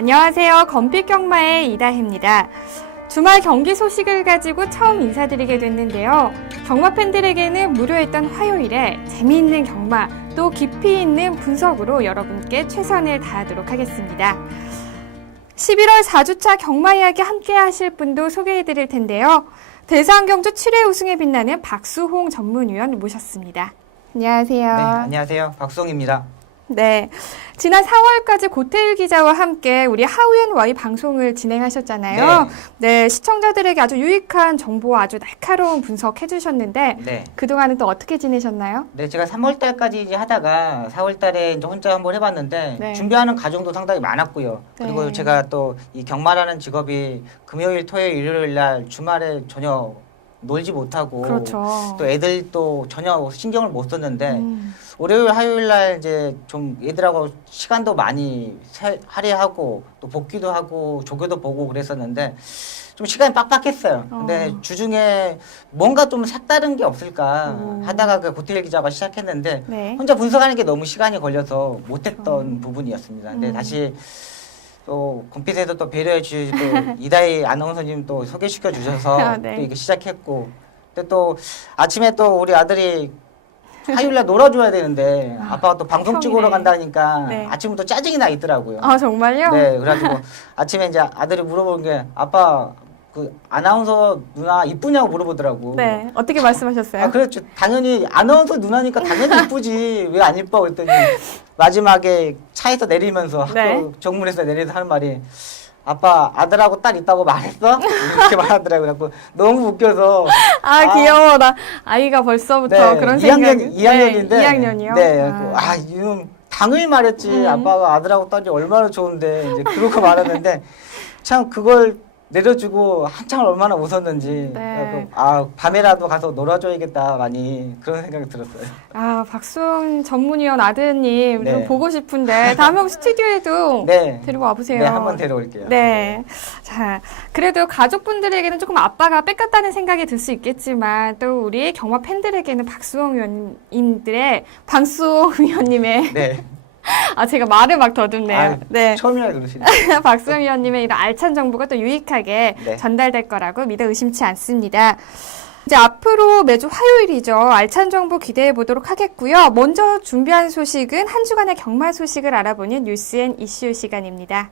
안녕하세요. 건빛경마의 이다혜입니다. 주말 경기 소식을 가지고 처음 인사드리게 됐는데요. 경마 팬들에게는 무료했던 화요일에 재미있는 경마, 또 깊이 있는 분석으로 여러분께 최선을 다하도록 하겠습니다. 11월 4주차 경마 이야기 함께 하실 분도 소개해드릴 텐데요. 대상경주 7회 우승에 빛나는 박수홍 전문위원 모셨습니다. 안녕하세요. 네, 안녕하세요. 박수홍입니다. 네, 지난 4월까지 고태일 기자와 함께 우리 하우앤와이 방송을 진행하셨잖아요. 네, 시청자들에게 아주 유익한 정보와 아주 날카로운 분석 해주셨는데 네. 그동안은 또 어떻게 지내셨나요? 네, 제가 3월달까지 이제 하다가 4월달에 이제 혼자 한번 해봤는데 네. 준비하는 과정도 상당히 많았고요. 그리고 네. 제가 또 이 경마라는 직업이 금요일, 토요일, 일요일 날 주말에 전혀 놀지 못하고 그렇죠. 또 애들 또 전혀 신경을 못 썼는데 월요일, 화요일 날 이제 좀 애들하고 시간도 많이 할애하고 또 복귀도 하고 조교도 보고 그랬었는데 좀 시간이 빡빡했어요. 근데 주중에 뭔가 좀 색다른 게 없을까 하다가 그 고태일 기자가 시작했는데 네. 혼자 분석하는 게 너무 시간이 걸려서 못했던 부분이었습니다. 근데 다시 또 건빛에서 또 배려해 주시고 이다희 아나운서님 또 소개시켜 주셔서 아, 네. 또 이렇게 시작했고 근데 또 아침에 또 우리 아들이 화요일날 놀아줘야 되는데 아빠가 또 방송 찍으러 평일에. 간다니까 네. 아침부터 짜증이 나 있더라고요. 아, 정말요? 네, 그래가지고 아침에 이제 아들이 물어보는 게 아빠 그 아나운서 누나 이쁘냐고 물어보더라고. 네, 어떻게 말씀하셨어요? 아, 그렇죠. 당연히 아나운서 누나니까 당연히 이쁘지. 왜 안 이뻐? 그랬더니 마지막에 차에서 내리면서 네. 학교 정문에서 내려서 하는 말이 아빠 아들하고 딸 있다고 말했어? 이렇게 말하더라고요. 그래서 너무 웃겨서 아, 귀여워. 나 아이가 벌써부터 네, 그런 2학년, 생각이. 2학년인데 네, 2학년이요? 네. 이놈 당연히 말했지. 아빠가 아들하고 딸이 얼마나 좋은데 이제 그러고 말았는데 참 그걸 내려주고 한참 얼마나 웃었는지 네. 밤에라도 가서 놀아줘야겠다 많이 그런 생각이 들었어요. 아, 박수홍 전문위원 아드님 네. 좀 보고 싶은데 다음에 스튜디오에도 네. 데리고 와보세요. 네, 한번 데려올게요. 네. 자, 그래도 가족분들에게는 조금 아빠가 뺏겼다는 생각이 들 수 있겠지만 또 우리 경마 팬들에게는 박수홍 위원님들의 박수홍 위원님의 네. 아, 제가 말을 막 더듬네요. 네. 처음이라 그러시네. 박수홍 위원님의 이런 알찬 정보가 또 유익하게 네. 전달될 거라고 믿어 의심치 않습니다. 이제 앞으로 매주 화요일이죠. 알찬 정보 기대해 보도록 하겠고요. 먼저 준비한 소식은 한 주간의 경마 소식을 알아보는 뉴스 앤 이슈 시간입니다.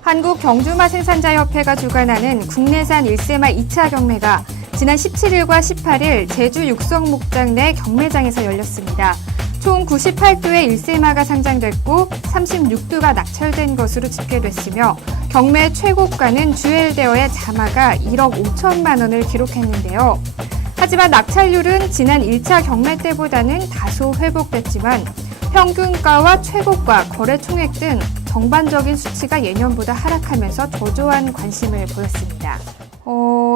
한국경주마생산자협회가 주관하는 국내산 1세마 2차 경매가 지난 17일과 18일 제주 육성목장 내 경매장에서 열렸습니다. 총 98두의 1세마가 상장됐고 36두가 낙찰된 것으로 집계됐으며 경매 최고가는 주엘데어의 자마가 1억 5천만 원을 기록했는데요. 하지만 낙찰률은 지난 1차 경매 때보다는 다소 회복됐지만 평균가와 최고가, 거래 총액 등 전반적인 수치가 예년보다 하락하면서 저조한 관심을 보였습니다.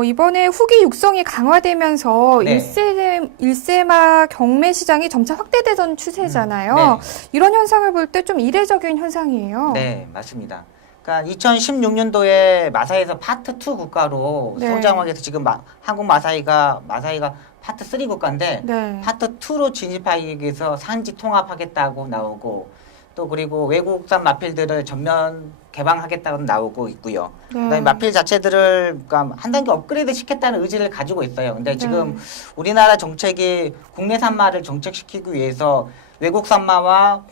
이번에 후기 육성이 강화되면서 네. 1세마 경매 시장이 점차 확대되던 추세잖아요. 네. 이런 현상을 볼 때 좀 이례적인 현상이에요. 네, 맞습니다. 그러니까 2016년도에 마사이에서 파트 2 국가로 네. 성장하기 위해서 지금 한국 마사이가 파트 3 국가인데 네. 파트 2로 진입하기 위해서 산지 통합하겠다고 나오고 또 그리고 외국산 마필들을 전면 개방하겠다고 나오고 있고요. 네. 그다음에 마필 자체들을 그러니까 한 단계 업그레이드 시켰다는 의지를 가지고 있어요. 근데 지금 우리나라 정책이 국내산 마를 정책시키기 위해서 외국산 마와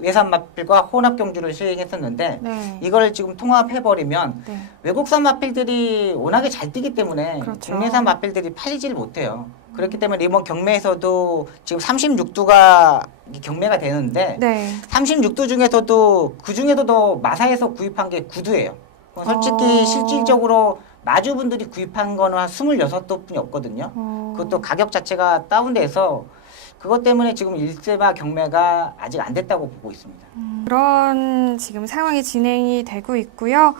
외산 마필과 혼합 경주를 시행했었는데 네. 이걸 지금 통합해버리면 네. 외국산 마필들이 워낙에 잘 뛰기 때문에 그렇죠. 국내산 마필들이 팔리지를 못해요. 그렇기 때문에 이번 경매에서도 지금 36두가 경매가 되는데 네. 36두 중에서도 그 중에서도 마사에서 구입한 게 9두예요. 솔직히 실질적으로 마주분들이 구입한 거는 한 26두뿐이 없거든요. 그것도 가격 자체가 다운돼서 그것 때문에 지금 1세마 경매가 아직 안 됐다고 보고 있습니다. 그런 지금 상황이 진행이 되고 있고요.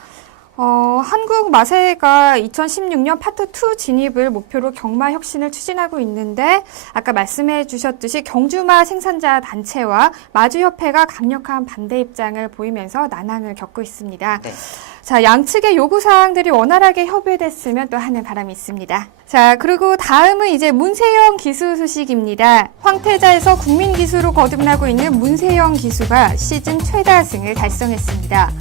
한국 마사회가 2016년 파트 2 진입을 목표로 경마 혁신을 추진하고 있는데 아까 말씀해 주셨듯이 경주마 생산자 단체와 마주협회가 강력한 반대 입장을 보이면서 난항을 겪고 있습니다. 네. 자, 양측의 요구사항들이 원활하게 협의됐으면 또 하는 바람이 있습니다. 자, 그리고 다음은 이제 문세영 기수 소식입니다. 황태자에서 국민기수로 거듭나고 있는 문세영 기수가 시즌 최다승을 달성했습니다.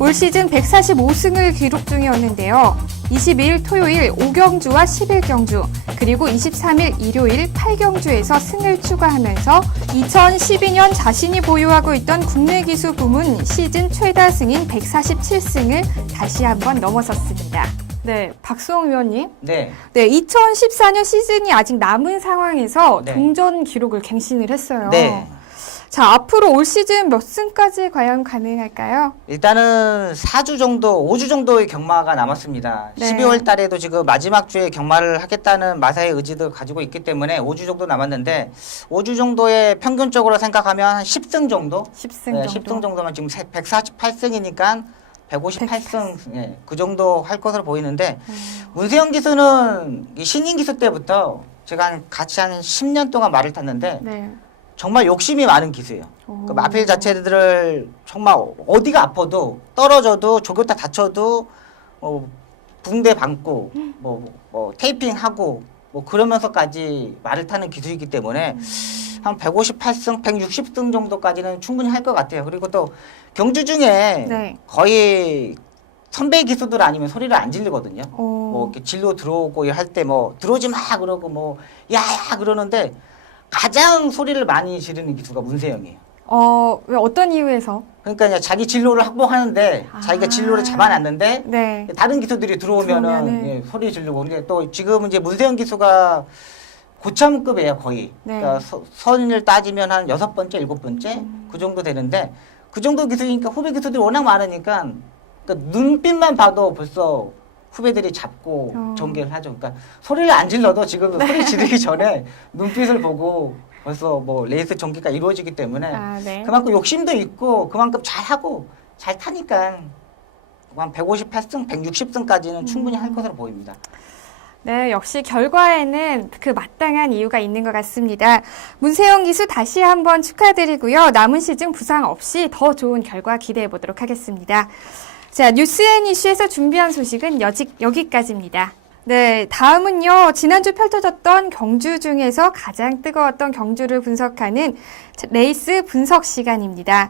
올 시즌 145승을 기록 중이었는데요. 22일 토요일 5경주와 11경주, 그리고 23일 일요일 8경주에서 승을 추가하면서 2012년 자신이 보유하고 있던 국내 기수 부문 시즌 최다 승인 147승을 다시 한번 넘어섰습니다. 네, 박수홍 위원님. 네. 네, 2014년 시즌이 아직 남은 상황에서 네. 동전 기록을 갱신을 했어요. 네. 자, 앞으로 올 시즌 몇 승까지 과연 가능할까요? 일단은 4주 정도, 5주 정도의 경마가 남았습니다. 네. 12월 달에도 지금 마지막 주에 경마를 하겠다는 마사의 의지도 가지고 있기 때문에 5주 정도 남았는데 5주 정도의 평균적으로 생각하면 한 10승 정도? 10승 네, 정도. 10승 정도면 지금 148승이니까 158승, 네, 그 정도 할 것으로 보이는데 문세영 기수는 이 신인 기수 때부터 제가 같이 한 10년 동안 말을 탔는데 네. 정말 욕심이 많은 기수예요. 오. 그 마필 자체들을 정말 어디가 아파도 떨어져도 조교타 다쳐도 붕대 감고 뭐 테이핑하고 뭐 그러면서까지 말을 타는 기수이기 때문에 한 158승, 160승 정도까지는 충분히 할 것 같아요. 그리고 또 경주 중에 네. 거의 선배 기수들 아니면 소리를 안 지르거든요. 오. 뭐 이렇게 진로 들어오고 할 때 뭐 들어오지 마 그러고 뭐 야야 그러는데 가장 소리를 많이 지르는 기수가 문세영이에요. 왜 어떤 이유에서? 그러니까 이제 자기 진로를 확보하는데 아. 자기가 진로를 잡아놨는데 네. 다른 기수들이 들어오면은 들어오면은. 예, 소리 지르고 근데 또 지금 이제 문세영 기수가 고참급이에요 거의. 네. 그러니까 선을 따지면 한 6번째, 7번째 그 정도 되는데 그 정도 기수니까 후배 기수들이 워낙 많으니까 그러니까 눈빛만 봐도 벌써 후배들이 잡고 전개를 하죠. 그러니까 소리를 안 질러도 지금 소리 지르기 전에 눈빛을 보고 벌써 뭐 레이스 전개가 이루어지기 때문에 아, 네. 그만큼 욕심도 있고 그만큼 잘하고 잘 타니까 한 158승, 160승까지는 충분히 할 것으로 보입니다. 네, 역시 결과에는 그 마땅한 이유가 있는 것 같습니다. 문세영 기수 다시 한번 축하드리고요. 남은 시즌 부상 없이 더 좋은 결과 기대해 보도록 하겠습니다. 자, 뉴스앤 이슈에서 준비한 소식은 여기까지입니다. 네, 다음은요. 지난주 펼쳐졌던 경주 중에서 가장 뜨거웠던 경주를 분석하는 레이스 분석 시간입니다.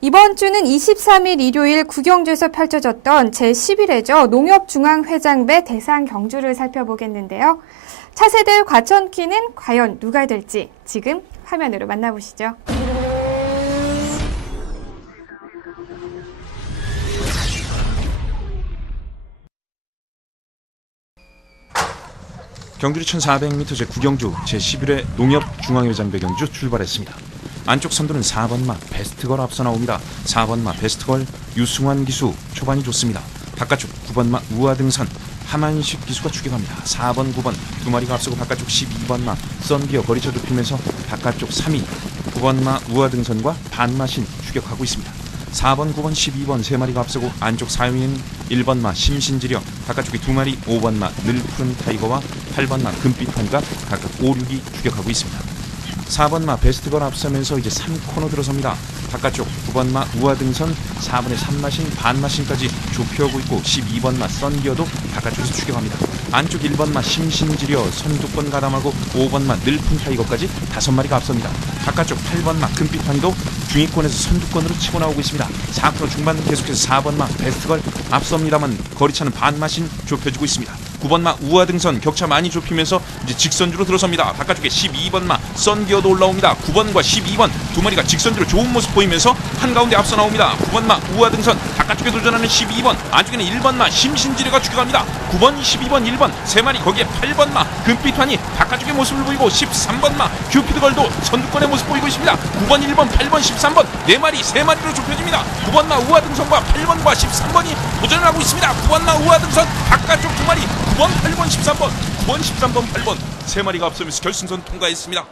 이번 주는 23일 일요일 구경주에서 펼쳐졌던 제11회죠. 농협중앙회장배 대상 경주를 살펴보겠는데요. 차세대 과천키는 과연 누가 될지 지금 화면으로 만나보시죠. 경주리 1400m 제9경주 제11회 농협중앙회장배 경주 출발했습니다. 안쪽 선두는 4번마 베스트걸 앞서 나옵니다. 4번마 베스트걸 유승환 기수 초반이 좋습니다. 바깥쪽 9번마 우아등선 하만식 기수가 추격합니다. 4번, 9번 두 마리가 앞서고 바깥쪽 12번마 썬기어 거리차 좁히면서 바깥쪽 3위 9번마 우아등선과 반마신 추격하고 있습니다. 4번, 9번, 12번 세 마리가 앞서고 안쪽 4위는 1번마 심신지려 바깥쪽에 두 마리 5번마 늘푸른 타이거와 8번마 금빛판과 각각 5, 6이 추격하고 있습니다. 4번마 베스트걸 앞서면서 이제 3코너 들어섭니다. 바깥쪽 9번마 우아등선 4번의 3마신 반마신까지 좁혀오고 있고 12번마 썬기어도 바깥쪽에서 추격합니다. 안쪽 1번마 심신지려 선두권 가담하고 5번마 늘푼 타이거까지 5마리가 앞섭니다. 바깥쪽 8번마 금빛판도 중위권에서 선두권으로 치고 나오고 있습니다. 4코너 중반 계속해서 4번마 베스트걸 앞섭니다만 거리차는 반마신 좁혀지고 있습니다. 9번마 우아등선 격차 많이 좁히면서 이제 직선주로 들어섭니다. 바깥쪽에 12번마 썬기어도 올라옵니다. 9번과 12번 두 마리가 직선주로 좋은 모습 보이면서 한가운데 앞서 나옵니다. 9번마 우아등선 바깥쪽에 도전하는 12번 안쪽에는 1번마 심신지려가 추격합니다. 9번, 12번, 1번 세 마리 거기에 8번마 금빛환이 바깥쪽의 모습을 보이고 13번마 큐피드걸도 선두권의 모습 보이고 있습니다. 9번, 1번, 8번, 13번 네 마리 세 마리로 좁혀집니다. 9번마 우아등선과 8번과 13번이 도전을 하고 있습니다. 9번마 우아등선 바깥쪽 두 마리 9번, 8번, 13번 9번, 13번, 8번 세 마리가 앞서면서 결승선 통과했습니다.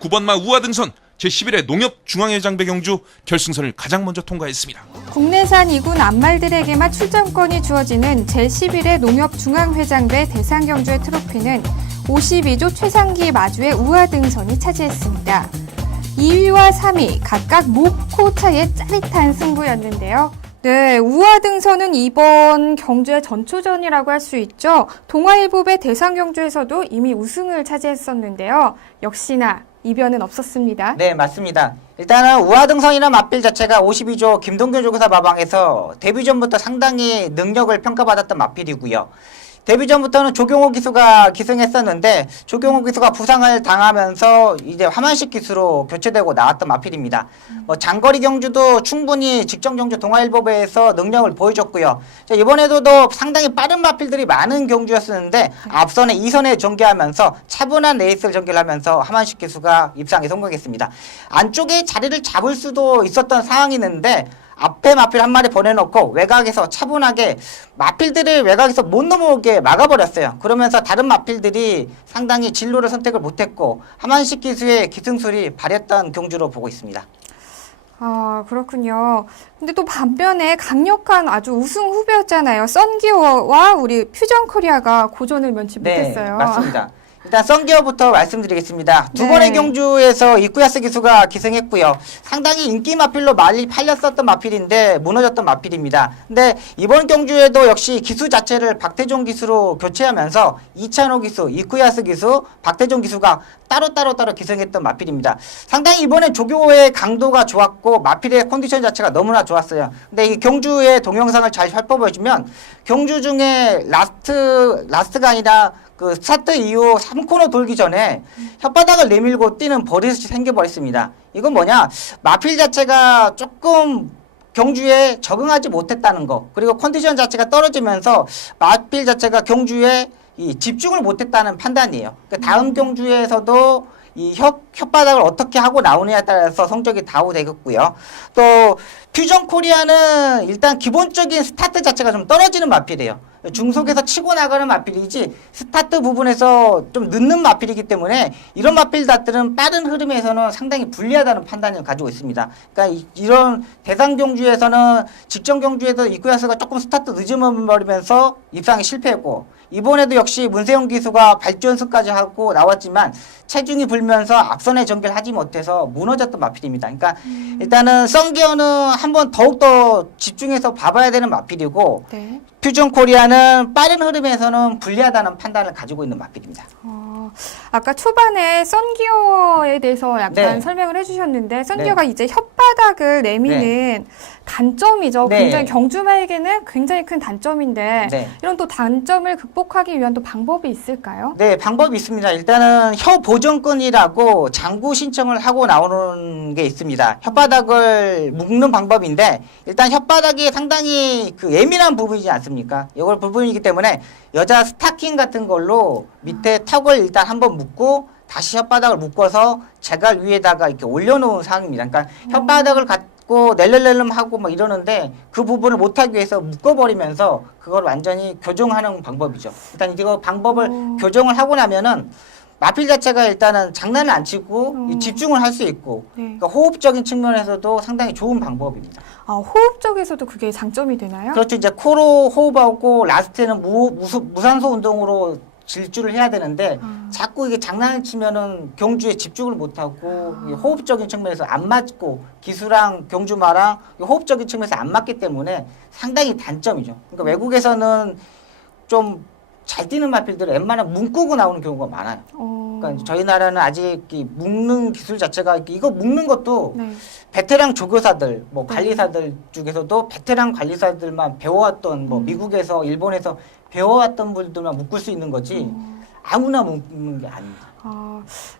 9번마 우아등선 제11회 농협중앙회장배 경주 결승선을 가장 먼저 통과했습니다. 국내산 2군 안말들에게만 출전권이 주어지는 제11회 농협중앙회장배 대상 경주의 트로피는 52조 최상기 마주의 우아등선이 차지했습니다. 2위와 3위 각각 목, 코 차이의 짜릿한 승부였는데요. 네, 우화등선은 이번 경주의 전초전이라고 할 수 있죠. 동아일보배 대상경주에서도 이미 우승을 차지했었는데요. 역시나 이변은 없었습니다. 네, 맞습니다. 일단은 우화등선이라는 마필 자체가 52조 김동균 조교사 마방에서 데뷔 전부터 상당히 능력을 평가받았던 마필이고요. 데뷔 전부터는 조경호 기수가 기승했었는데 조경호 기수가 부상을 당하면서 이제 화만식 기수로 교체되고 나왔던 마필입니다. 장거리 경주도 충분히 직전 경주 동아일보배에서 능력을 보여줬고요. 자, 이번에도 상당히 빠른 마필들이 많은 경주였었는데 앞선에 2선에 전개하면서 차분한 레이스를 전개를 하면서 화만식 기수가 입상에 성공했습니다. 안쪽에 자리를 잡을 수도 있었던 상황이었는데 앞에 마필 한 마리 보내놓고 외곽에서 차분하게 마필들을 외곽에서 못 넘어오게 막아버렸어요. 그러면서 다른 마필들이 상당히 진로를 선택을 못했고 하만식 기수의 기승술이 발휘했던 경주로 보고 있습니다. 아, 그렇군요. 근데 또 반면에 강력한 아주 우승 후보였잖아요. 썬기어와 우리 퓨전 코리아가 고전을 면치 못했어요. 네, 맞습니다. 일단 썬기어부터 말씀드리겠습니다. 두 네. 번의 경주에서 이쿠야스 기수가 기승했고요. 상당히 인기 마필로 많이 팔렸었던 마필인데 무너졌던 마필입니다. 근데 이번 경주에도 역시 기수 자체를 박태종 기수로 교체하면서 이찬호 기수, 이쿠야스 기수, 박태종 기수가 따로 기승했던 마필입니다. 상당히 이번엔 조교의 강도가 좋았고 마필의 컨디션 자체가 너무나 좋았어요. 근데 이 경주의 동영상을 잘 살펴보시면 경주 중에 라스트가 아니라 그 스타트 이후 3코너 돌기 전에 혓바닥을 내밀고 뛰는 버릇이 생겨버렸습니다. 이건 뭐냐? 마필 자체가 조금 경주에 적응하지 못했다는 거, 그리고 컨디션 자체가 떨어지면서 마필 자체가 경주에 이 집중을 못했다는 판단이에요. 그러니까 다음 경주에서도 이 혓바닥을 어떻게 하고 나오느냐에 따라서 성적이 좌우되겠고요. 또 퓨전 코리아는 일단 기본적인 스타트 자체가 좀 떨어지는 마필이에요. 중속에서 치고 나가는 마필이지 스타트 부분에서 좀 늦는 마필이기 때문에 이런 마필들은 빠른 흐름에서는 상당히 불리하다는 판단을 가지고 있습니다. 그러니까 이런 대상 경주에서는 직전 경주에서 이쿠야스가 조금 스타트 늦어버리면서 입상에 실패했고 이번에도 역시 문세영 기수가 발전수까지 하고 나왔지만 체중이 불면서 앞선에 전개를 하지 못해서 무너졌던 마필입니다. 그러니까 일단은 썬기어는 한번 더욱더 집중해서 봐봐야 되는 마필이고 네. 퓨전 코리아는 빠른 흐름에서는 불리하다는 판단을 가지고 있는 마필입니다. 아까 초반에 썬기어에 대해서 약간 네. 설명을 해주셨는데 썬기어가 이제 혓바닥을 내미는 단점이죠. 네. 굉장히 경주마에게는 굉장히 큰 단점인데 네. 이런 또 단점을 극복하기 위한 또 방법이 있을까요? 네, 방법이 있습니다. 일단은 혀 보정끈이라고 장구 신청을 하고 나오는 게 있습니다. 혓바닥을 묶는 방법인데 일단 혓바닥이 상당히 그 예민한 부분이지 않습니까? 이걸 부분이기 때문에 여자 스타킹 같은 걸로 밑에 턱을 일단 한번 묶고 다시 혓바닥을 묶어서 재갈 위에다가 이렇게 올려놓은 상황입니다. 그러니까 혓바닥을 갖고 낼름낼름 하고 막 이러는데 그 부분을 못하기 위해서 묶어버리면서 그걸 완전히 교정하는 방법이죠. 일단 이거 방법을 교정을 하고 나면은 마필 자체가 일단은 장난을 안 치고 집중을 할 수 있고 네. 그러니까 호흡적인 측면에서도 상당히 좋은 방법입니다. 아, 호흡 쪽에서도 그게 장점이 되나요? 그렇죠. 이제 코로 호흡하고 라스트에는 무산소 운동으로 질주를 해야 되는데 자꾸 이게 장난을 치면은 경주에 집중을 못하고 호흡적인 측면에서 안 맞고 기수랑 경주마랑 호흡적인 측면에서 안 맞기 때문에 상당히 단점이죠. 그러니까 외국에서는 좀 잘 뛰는 마필들은 웬만하면 묶고 나오는 경우가 많아요. 그러니까 저희 나라는 아직 이 묶는 기술 자체가 이거 묶는 것도 네. 베테랑 조교사들, 뭐 관리사들 중에서도 베테랑 관리사들만 배워왔던 뭐 미국에서 일본에서 배워왔던 분들만 묶을 수 있는 거지 아무나 묶는 게 아닙니다.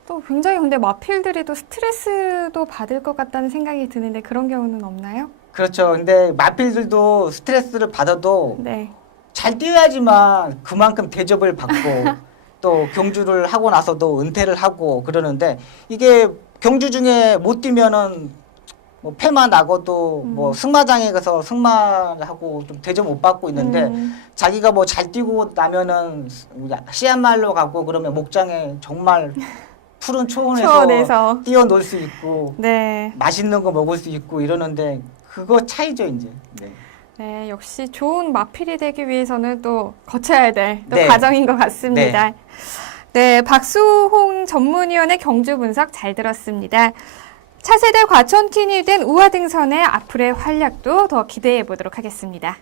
또 굉장히 근데 마필들이 또 스트레스도 받을 것 같다는 생각이 드는데 그런 경우는 없나요? 그렇죠. 근데 마필들도 스트레스를 받아도 네. 잘 뛰어야지만 그만큼 대접을 받고 또 경주를 하고 나서도 은퇴를 하고 그러는데 이게 경주 중에 못 뛰면은 뭐 패만 나고도 뭐 승마장에 가서 승마하고 좀 대접 못 받고 있는데 자기가 뭐 잘 뛰고 나면은 시안말로 가고 그러면 목장에 정말 푸른 초원에서 뛰어놀 수 있고 네. 맛있는 거 먹을 수 있고 이러는데 그거 차이죠 이제. 네. 네, 역시 좋은 마필이 되기 위해서는 또 거쳐야 될 또 네. 과정인 것 같습니다. 네, 박수홍 전문위원의 경주 분석 잘 들었습니다. 차세대 과천퀸이 된 우아등선의 앞으로의 활약도 더 기대해 보도록 하겠습니다.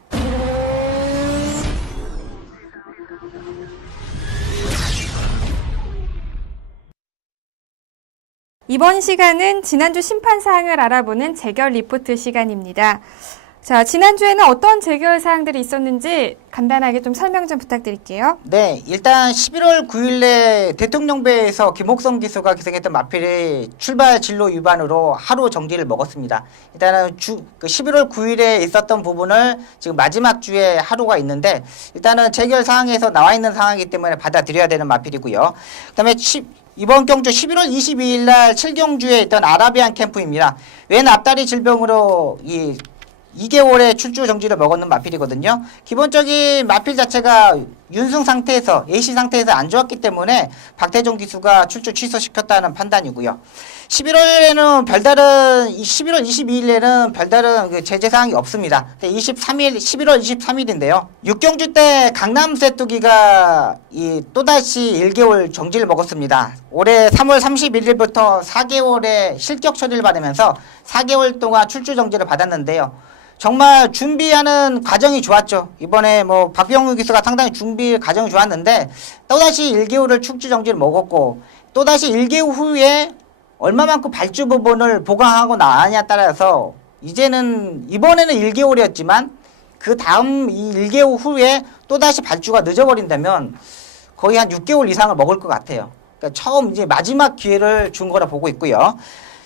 이번 시간은 지난주 심판 사항을 알아보는 재결 리포트 시간입니다. 자, 지난주에는 어떤 재결 사항들이 있었는지 간단하게 좀 설명 좀 부탁드릴게요. 네, 일단 11월 9일에 대통령배에서 김옥성 기수가 기승했던 마필이 출발 진로 위반으로 하루 정지를 먹었습니다. 일단은 11월 9일에 있었던 부분을 지금 마지막 주에 하루가 있는데 일단은 재결 사항에서 나와 있는 상황이기 때문에 받아들여야 되는 마필이고요. 그다음에 이번 경주 11월 22일 날 7경주에 있던 아라비안 캠프입니다. 왼 앞다리 질병으로 2개월의 출주 정지를 먹었는 마필이거든요. 기본적인 마필 자체가 윤승 상태에서 AC 상태에서 안 좋았기 때문에 박태종 기수가 출주 취소시켰다는 판단이고요. 11월 22일에는 별다른 제재 사항이 없습니다. 11월 23일인데요. 6경주 때 강남 세뚜기가 또다시 1개월 정지를 먹었습니다. 올해 3월 31일부터 4개월의 실격 처리를 받으면서 4개월 동안 출주 정지를 받았는데요. 정말 준비하는 과정이 좋았죠. 이번에 박병우 기수가 상당히 준비 과정이 좋았는데 또다시 1개월을 출주 정지를 먹었고 또다시 1개월 후에 얼마만큼 발주 부분을 보강하고 나느냐에 따라서 이번에는 1개월이었지만 그 다음 이 1개월 후에 또다시 발주가 늦어버린다면 거의 한 6개월 이상을 먹을 것 같아요. 그러니까 처음 이제 마지막 기회를 준 거라 보고 있고요.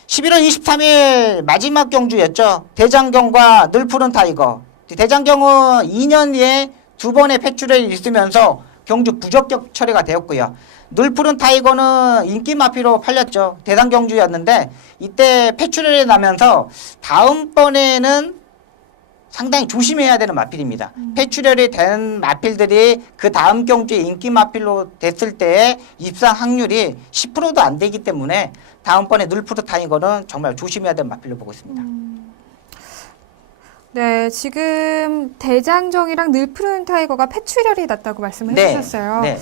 11월 23일 마지막 경주였죠. 대장경과 늘푸른 타이거. 대장경은 2년에 2번의 폐출혈이 있으면서 경주 부적격 처리가 되었고요. 늘푸른 타이거는 인기 마피로 팔렸죠. 대상 경주였는데 이때 폐출혈이 나면서 다음번에는 상당히 조심해야 되는 마필입니다. 폐출혈이 된 마필들이 그 다음 경주에 인기 마필로 됐을 때의 입상 확률이 10%도 안 되기 때문에 다음번에 늘푸른 타이거는 정말 조심해야 되는 마필로 보고 있습니다. 네, 지금 대장정이랑 늘푸른 타이거가 폐출혈이 났다고 말씀을 해주셨어요. 네.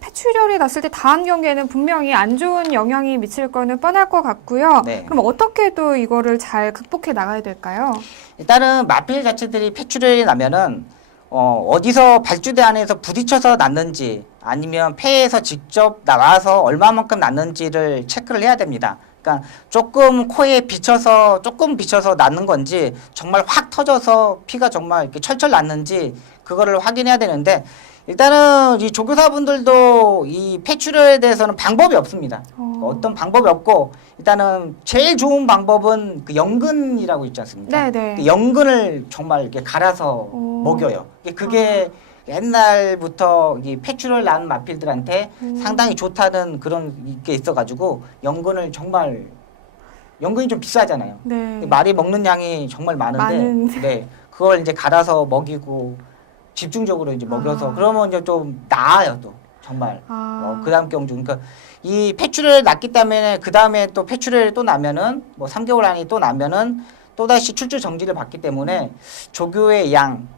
폐출혈이 났을 때 다음 경기에는 분명히 안 좋은 영향이 미칠 거는 뻔할 것 같고요. 네. 그럼 어떻게 또 이거를 잘 극복해 나가야 될까요? 일단은 마필 자체들이 폐출혈이 나면은 어디서 발주대 안에서 부딪혀서 났는지 아니면 폐에서 직접 나와서 얼마만큼 났는지를 체크를 해야 됩니다. 그러니까 조금 비쳐서 났는 건지 정말 확 터져서 피가 정말 이렇게 철철 났는지 그거를 확인해야 되는데 일단은 이 조교사분들도 이 폐출혈에 대해서는 방법이 없습니다. 어떤 방법이 없고 일단은 제일 좋은 방법은 그 연근이라고 있지 않습니까? 네네. 그 연근을 정말 이렇게 갈아서 먹여요. 그게 옛날부터 이 폐출혈 난 마필들한테 상당히 좋다는 그런 게 있어가지고 연근이 좀 비싸잖아요. 네. 말이 먹는 양이 정말 많은데 네, 그걸 이제 갈아서 먹이고 집중적으로 이제 먹여서 그러면 이제 좀 나아요 또 정말 그 다음 경주 그러니까 이 폐출혈이 났기 때문에 그 다음에 또 폐출혈이 또 나면은 3개월 안에 또 나면은 또 다시 출주 정지를 받기 때문에 조교의 양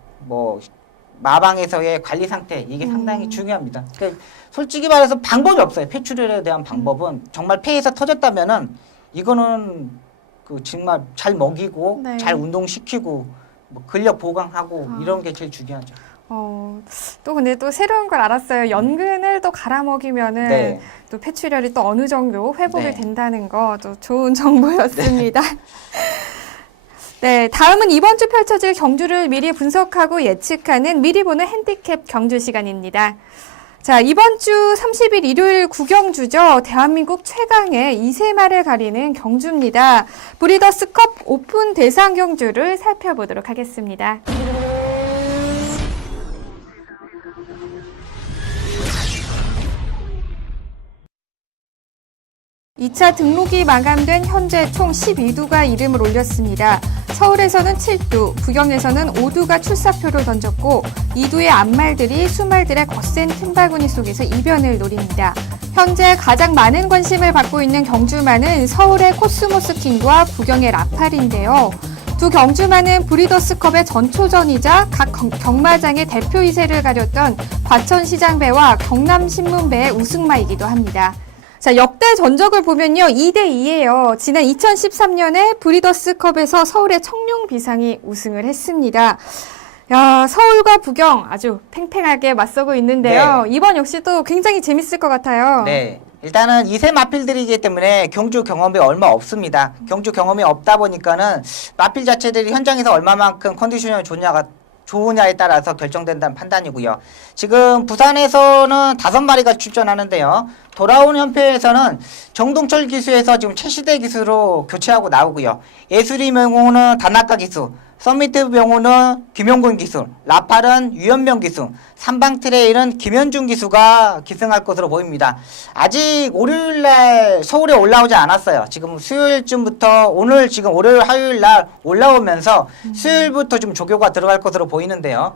마방에서의 관리 상태 이게 상당히 중요합니다. 그러니까 솔직히 말해서 방법이 없어요. 폐출혈에 대한 방법은 정말 폐에서 터졌다면은 이거는 정말 잘 먹이고 네. 잘 운동시키고 근력 보강하고 이런 게 제일 중요하죠. 또 근데 또 새로운 걸 알았어요. 연근을 또 갈아 먹이면은 네. 또 폐출혈이 또 어느 정도 회복이 네. 된다는 거 또 좋은 정보였습니다. 네, 다음은 이번 주 펼쳐질 경주를 미리 분석하고 예측하는 미리 보는 핸디캡 경주 시간입니다. 자, 이번 주 30일 일요일 구경주죠. 대한민국 최강의 2세마를 가리는 경주입니다. 브리더스컵 오픈 대상 경주를 살펴보도록 하겠습니다. 2차 등록이 마감된 현재 총 12두가 이름을 올렸습니다. 서울에서는 7두, 부경에서는 5두가 출사표를 던졌고 2두의 앞말들이 수말들의 거센 틈바구니 속에서 이변을 노립니다. 현재 가장 많은 관심을 받고 있는 경주마는 서울의 코스모스 킹과 부경의 라팔인데요. 두 경주마는 브리더스컵의 전초전이자 각 경마장의 대표 이세를 가렸던 과천시장배와 경남신문배의 우승마이기도 합니다. 자, 역대 전적을 보면요. 2대2예요. 지난 2013년에 브리더스컵에서 서울의 청룡비상이 우승을 했습니다. 야, 서울과 부경 아주 팽팽하게 맞서고 있는데요. 네. 이번 역시도 굉장히 재밌을 것 같아요. 네. 일단은 2세 마필들이기 때문에 경주 경험이 얼마 없습니다. 경주 경험이 없다 보니까는 마필 자체들이 현장에서 얼마만큼 컨디션이 좋으냐에 따라서 결정된다는 판단이고요. 지금 부산에서는 5마리가 출전하는데요. 돌아오는 현패에서는 정동철 기수에서 지금 최시대 기수로 교체하고 나오고요. 예술이 명호는 다나카 기수, 서미트 명호는 김용곤 기수, 라팔은 유현명 기수, 삼방트레일은 김현중 기수가 기승할 것으로 보입니다. 아직 월요일날 서울에 올라오지 않았어요. 지금 수요일쯤부터 오늘 지금 월요일 화요일날 올라오면서 수요일부터 좀 조교가 들어갈 것으로 보이는데요.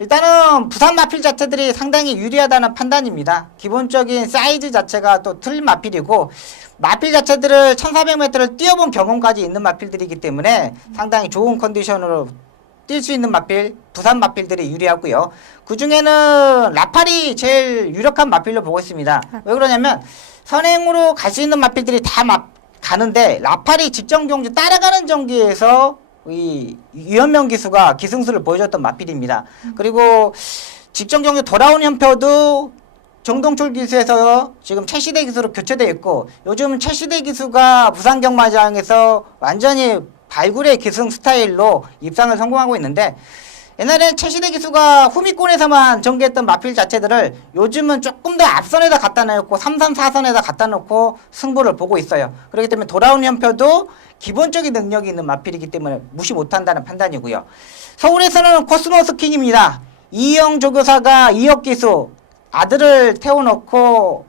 일단은 부산 마필 자체들이 상당히 유리하다는 판단입니다. 기본적인 사이즈 자체가 또 틀린 마필이고 마필 자체들을 1400m를 뛰어본 경험까지 있는 마필들이기 때문에 상당히 좋은 컨디션으로 뛸 수 있는 마필, 부산 마필들이 유리하고요. 그 중에는 라팔이 제일 유력한 마필로 보고 있습니다. 왜 그러냐면 선행으로 갈 수 있는 마필들이 다 가는데 라팔이 직전 경주 따라가는 경기에서 이 유현명 기수가 기승수를 보여줬던 마필입니다. 그리고 직전 경주 돌아온 현표도 정동철 기수에서 지금 최시대 기수로 교체되어 있고 요즘 최시대 기수가 부산 경마장에서 완전히 발굴의 기승 스타일로 입상을 성공하고 있는데 옛날에는 최시대 기수가 후미권에서만 전개했던 마필 자체들을 요즘은 조금 더 앞선에다 갖다 놓고 3선, 4선에다 갖다 놓고 승부를 보고 있어요. 그렇기 때문에 돌아온 현표도 기본적인 능력이 있는 마필이기 때문에 무시 못한다는 판단이고요. 서울에서는 코스모스 킹입니다. 이영 조교사가 2억 기수 아들을 태워놓고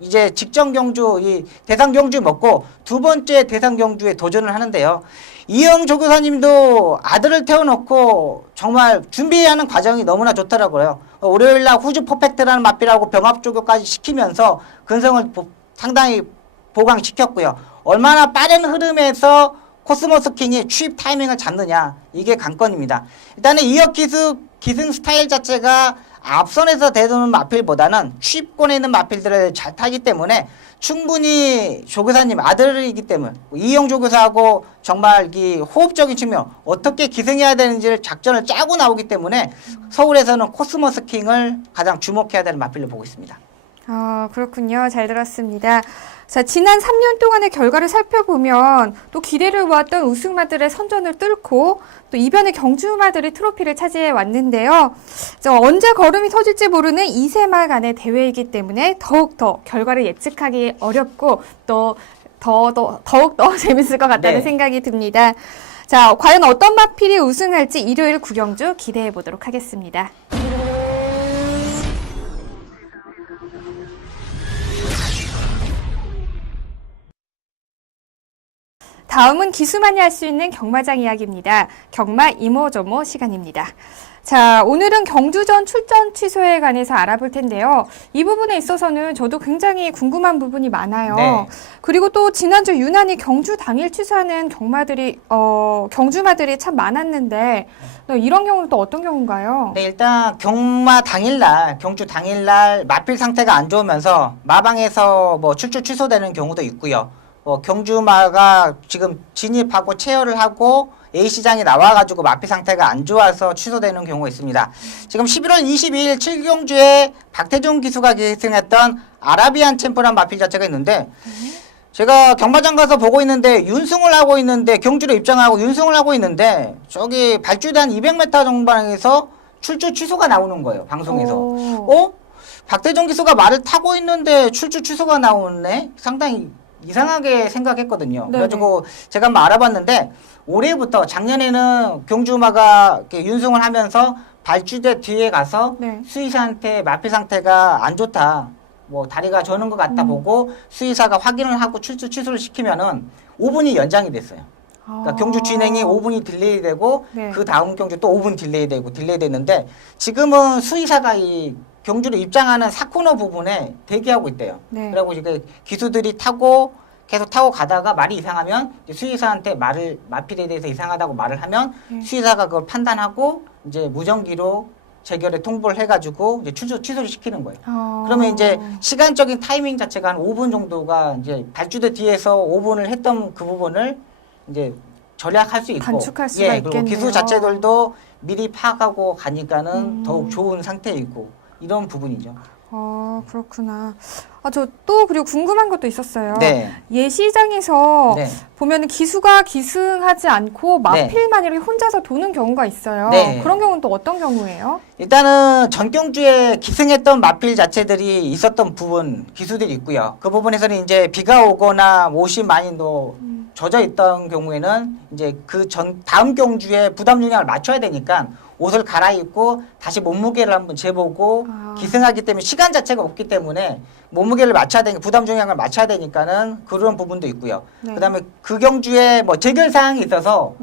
이제 직전 경주, 이 대상 경주 먹고 두 번째 대상 경주에 도전을 하는데요. 이영 조교사님도 아들을 태워놓고 정말 준비하는 과정이 너무나 좋더라고요. 월요일날 후즈 퍼펙트라는 마필하고 병합 조교까지 시키면서 근성을 상당히 보강시켰고요. 얼마나 빠른 흐름에서 코스모스 킹이 취입 타이밍을 잡느냐 이게 관건입니다. 일단은 이역 기승 스타일 자체가 앞선에서 대도는 마필보다는 취입권에 있는 마필들을 잘 타기 때문에 충분히 조교사님 아들이기 때문에 이영 조교사하고 정말 이 호흡적인 측면 어떻게 기승해야 되는지를 작전을 짜고 나오기 때문에 서울에서는 코스모스 킹을 가장 주목해야 되는 마필로 보고 있습니다. 그렇군요. 잘 들었습니다. 자, 지난 3년 동안의 결과를 살펴보면 또 기대를 모았던 우승마들의 선전을 뚫고 또 이변의 경주마들이 트로피를 차지해 왔는데요. 언제 걸음이 터질지 모르는 2세마 간의 대회이기 때문에 더욱더 결과를 예측하기 어렵고 또 더욱더 재밌을 것 같다는 생각이 듭니다. 자, 과연 어떤 마필이 우승할지 일요일 구경주 기대해 보도록 하겠습니다. 다음은 기수만이 할 수 있는 경마장 이야기입니다. 경마 이모저모 시간입니다. 자, 오늘은 경주전 출전 취소에 관해서 알아볼 텐데요. 이 부분에 있어서는 저도 굉장히 궁금한 부분이 많아요. 네. 그리고 또 지난주 유난히 경주 당일 취소하는 경주마들이 참 많았는데 이런 경우는 또 어떤 경우인가요? 네, 일단 경주 당일날 마필 상태가 안 좋으면서 마방에서 뭐 출주 취소되는 경우도 있고요. 경주마가 지금 진입하고 체열을 하고 A시장에 나와가지고 마필 상태가 안 좋아서 취소되는 경우가 있습니다. 지금 11월 22일 7경주에 박태종 기수가 기승했던 아라비안 챔프란 마필 자체가 있는데 제가 경마장 가서 보고 있는데 윤승을 하고 있는데 경주로 입장하고 윤승을 하고 있는데 저기 발주대 한 200m 정방에서 출주 취소가 나오는 거예요. 방송에서. 박태종 기수가 말을 타고 있는데 출주 취소가 나오네? 상당히 이상하게 생각했거든요. 네네. 그래가지고 제가 한번 알아봤는데 올해부터 작년에는 경주마가 이렇게 윤승을 하면서 발주대 뒤에 가서 수의사한테 마필 상태가 안 좋다. 뭐 다리가 저는 것 같다 보고 수의사가 확인을 하고 출주 취소를 시키면은 5분이 연장이 됐어요. 그러니까 경주 진행이 5분이 딜레이 되고 그 다음 경주 또 5분 딜레이 됐는데 지금은 수의사가 이 경주로 입장하는 사코너 부분에 대기하고 있대요. 그리고 이제 기수들이 계속 타고 가다가 말이 이상하면 수의사한테 마필에 대해서 이상하다고 말을 하면 수의사가 그걸 판단하고 이제 무전기로 재결에 통보를 해가지고 이제 취소를 시키는 거예요. 어. 그러면 이제 시간적인 타이밍 자체가 한 5분 정도가 이제 발주대 뒤에서 5분을 했던 그 부분을 이제 절약할 수 있고, 단축할 수가 그리고 있겠네요. 기수 자체들도 미리 파악하고 가니까는 더욱 좋은 상태이고 이런 부분이죠. 그렇구나. 저 또 그리고 궁금한 것도 있었어요. 네. 예시장에서 네. 보면 기수가 기승하지 않고 마필만 이렇게 혼자서 도는 경우가 있어요. 네. 그런 경우는 또 어떤 경우예요? 일단은 전경주에 기승했던 마필 자체들이 있었던 부분 기수들이 있고요. 그 부분에서는 이제 비가 오거나 옷이 많이 젖어 있던 경우에는 이제 그 다음 경주에 부담 중량을 맞춰야 되니까 옷을 갈아입고 다시 몸무게를 한번 재보고 기승하기 때문에 시간 자체가 없기 때문에 몸무게를 맞춰야 되니까 부담 중량을 맞춰야 되니까는 그런 부분도 있고요. 네. 그다음에 그 경주에 뭐 재결 사항이 있어서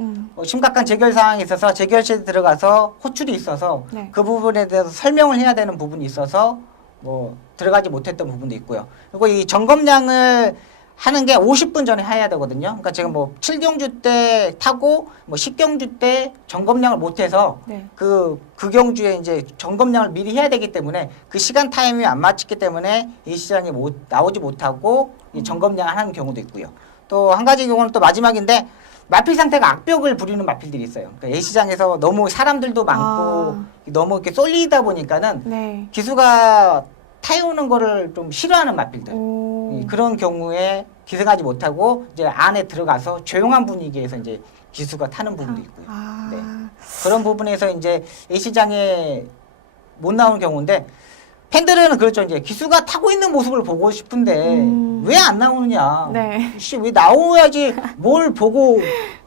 심각한 재결 사항이 있어서 재결실에 들어가서 호출이 있어서 네. 그 부분에 대해서 설명을 해야 되는 부분이 있어서 뭐 들어가지 못했던 부분도 있고요. 그리고 이 점검량을 하는 게 50분 전에 해야 되거든요. 그러니까 지금 뭐 7경주 때 타고 뭐 10경주 때 점검량을 못해서 네. 그 경주에 이제 점검량을 미리 해야 되기 때문에 그 시간 타임이 안 맞췄기 때문에 이 시장에 나오지 못하고 이 점검량을 하는 경우도 있고요. 또 한 가지 경우는 또 마지막인데 마필 상태가 악벽을 부리는 마필들이 있어요. 그러니까 예시장에서 너무 사람들도 많고 너무 이렇게 쏠리다 보니까는 네. 기수가 타이오는 거를 좀 싫어하는 마필들. 오. 그런 경우에 기승하지 못하고 이제 안에 들어가서 조용한 분위기에서 이제 기수가 타는 부분도 있고요. 네. 그런 부분에서 이제 A시장에 못 나오는 경우인데 팬들은 그렇죠. 이제 기수가 타고 있는 모습을 보고 싶은데 왜 안 나오느냐. 네. 왜 나오야지 뭘 보고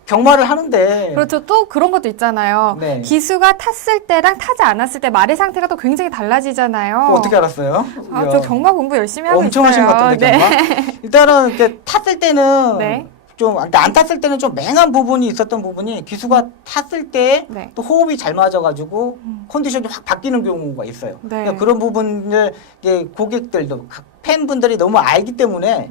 경마를 하는데. 그렇죠. 또 그런 것도 있잖아요. 네. 기수가 탔을 때랑 타지 않았을 때 말의 상태가 또 굉장히 달라지잖아요. 그거 어떻게 알았어요? 저 경마 공부 열심히 하고 엄청 있어요. 하신 것 같은데 네. 경마? 일단은 이렇게 탔을 때는 네. 좀, 그러니까 안 탔을 때는 좀 맹한 부분이 있었던 부분이 기수가 탔을 때 네. 또 호흡이 잘 맞아가지고 컨디션이 확 바뀌는 경우가 있어요. 네. 그러니까 그런 부분을 이제 고객들도 각 팬분들이 너무 알기 때문에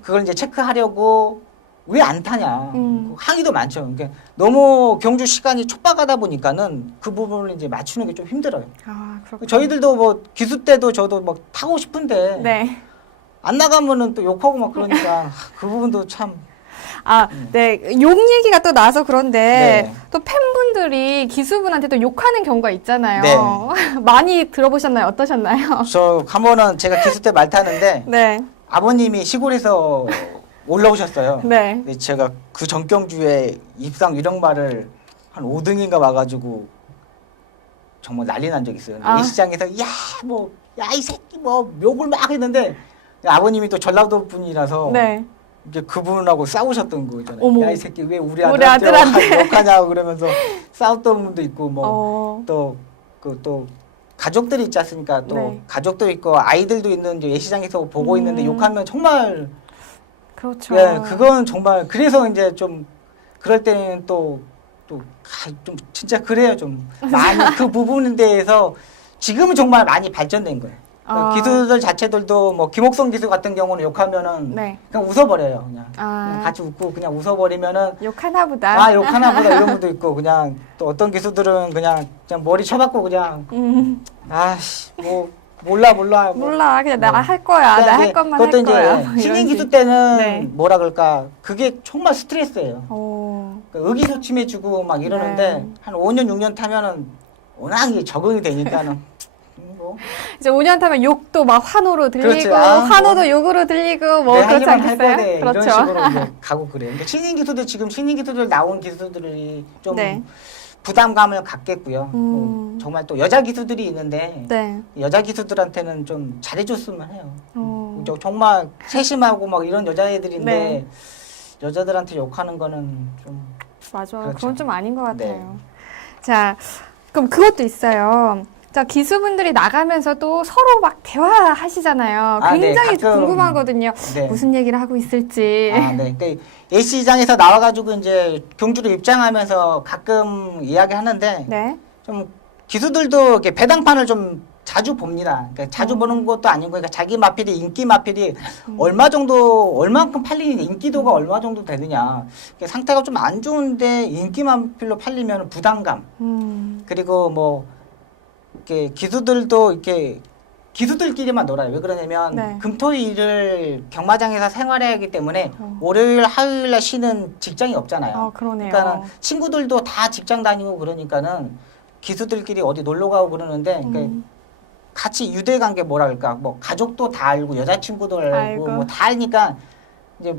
그걸 이제 체크하려고 왜 안 타냐 항의도 많죠. 그러니까 너무 경주 시간이 촉박하다 보니까는 그 부분을 이제 맞추는 게 좀 힘들어요. 그렇군요. 저희들도 뭐 기수 때도 저도 막 타고 싶은데 네. 안 나가면은 또 욕하고 막 그러니까 그 부분도 참. 네. 욕 얘기가 또 나와서 그런데 네. 또 팬분들이 기수분한테 또 욕하는 경우가 있잖아요. 네. 많이 들어보셨나요? 어떠셨나요? 저 한 번은 제가 기수 때 말 타는데 네. 아버님이 시골에서 올라오셨어요. 네. 근데 제가 그 전경주에 입상 위령말을 한 5등인가 와가지고 정말 난리 난 적이 있어요. 이 시장에서 야 이 새끼 뭐 욕을 막 했는데 아버님이 또 전라도 분이라서 네. 이제 그분하고 싸우셨던 거 있잖아요. 어머. 야 이 새끼 왜 우리 우리 아들한테 욕하냐고 그러면서 싸웠던 분도 있고 뭐 또 가족들이 있지 않습니까? 또 네. 가족도 있고 아이들도 있는 이제 예시장에서 보고 있는데 욕하면 정말 그렇죠. 예, 그건 정말 그래서 이제 좀 그럴 때는 좀 진짜 그래요 좀 많이 그 부분에 대해서 지금은 정말 많이 발전된 거예요. 그러니까 기수들 자체들도 뭐 김옥성 기수 같은 경우는 욕하면은 네. 그냥 웃어버려요. 그냥 같이 웃고 그냥 웃어버리면은 욕하나 보다. 욕하나 보다 이런 분도 있고 그냥 또 어떤 기수들은 그냥 머리 쳐박고 그냥 아씨 뭐 몰라 몰라. 그냥 나 할 거야. 나 할 것만 할 그것도 거야. 이제 신인 기수 때는 네. 뭐라 그럴까 그게 정말 스트레스예요. 오. 그러니까 의기소침해지고 막 이러는데 네. 한 5년 6년 타면은 워낙 이게 적응이 되니까는 뭐 이제 5년 타면 욕도 막 환호로 들리고 그렇죠. 환호도 욕으로 들리고 뭐 내 할 그렇지 일만 할 거네 않겠어요? 이런 그렇죠. 식으로 이제 가고 그래요. 근데 신인 기수들 나온 기수들이 좀 네. 부담감을 갖겠고요. 뭐 정말 또 여자 기수들이 있는데 네. 여자 기수들한테는 좀 잘해줬으면 해요. 정말 세심하고 막 이런 여자애들인데 네. 여자들한테 욕하는 거는 좀 맞아. 그렇죠. 그건 좀 아닌 것 같아요. 네. 자, 그럼 그것도 있어요. 자, 기수분들이 나가면서도 서로 막 대화하시잖아요. 네, 굉장히 가끔, 궁금하거든요. 네. 무슨 얘기를 하고 있을지. 네. 그러니까 예시장에서 나와가지고 이제 경주로 입장하면서 가끔 이야기하는데 네. 좀 기수들도 이렇게 배당판을 좀 자주 봅니다. 그러니까 자주 보는 것도 아니고, 그러니까 자기 마필이 인기 마필이 얼마만큼 팔리는지 인기도가 얼마 정도 되느냐. 그러니까 상태가 좀 안 좋은데 인기 마필로 팔리면 부담감. 그리고 뭐 이렇게 기수들도 이렇게 기수들끼리만 놀아요. 왜 그러냐면 네. 금토일을 경마장에서 생활해야 하기 때문에 월요일, 화요일날 쉬는 직장이 없잖아요. 그러네요. 그러니까 친구들도 다 직장 다니고 그러니까는 기수들끼리 어디 놀러 가고 그러는데 그러니까 같이 유대관계 뭐랄까 뭐 가족도 다 알고 여자친구도 알고 아이고. 뭐 다 알니까 이제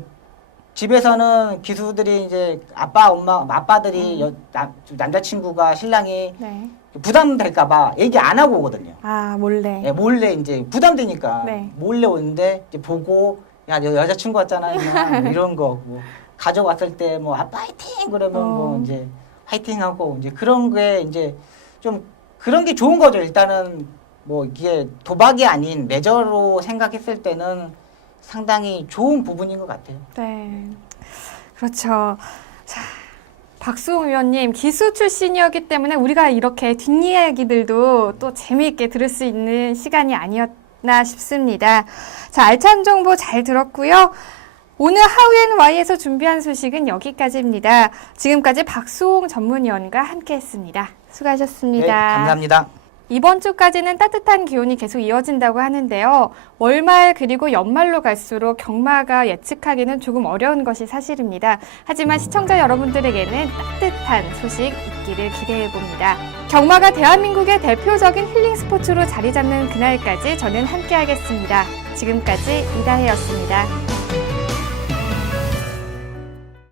집에서는 기수들이 이제 아빠 엄마 아빠들이 남자친구가 신랑이 네. 부담될까봐 얘기 안 하고 오거든요. 아, 몰래. 예, 몰래 이제 부담되니까 네. 몰래 오는데 이제 보고 야 너 여자친구 왔잖아 임마 뭐 이런 거 뭐 가족 왔을 때 뭐 아빠 화이팅 그러면 뭐 이제 화이팅하고 이제 그런 게 이제 좀 그런 게 좋은 거죠. 일단은 뭐 이게 도박이 아닌 레저로 생각했을 때는 상당히 좋은 부분인 것 같아요. 네. 그렇죠. 자, 박수홍 위원님, 기수 출신이었기 때문에 우리가 이렇게 뒷이야기들도 또 재미있게 들을 수 있는 시간이 아니었나 싶습니다. 자, 알찬 정보 잘 들었고요. 오늘 하우앤와이에서 준비한 소식은 여기까지입니다. 지금까지 박수홍 전문위원과 함께했습니다. 수고하셨습니다. 네, 감사합니다. 이번 주까지는 따뜻한 기온이 계속 이어진다고 하는데요. 월말 그리고 연말로 갈수록 경마가 예측하기는 조금 어려운 것이 사실입니다. 하지만 시청자 여러분들에게는 따뜻한 소식 있기를 기대해 봅니다. 경마가 대한민국의 대표적인 힐링 스포츠로 자리 잡는 그날까지 저는 함께하겠습니다. 지금까지 이다혜였습니다.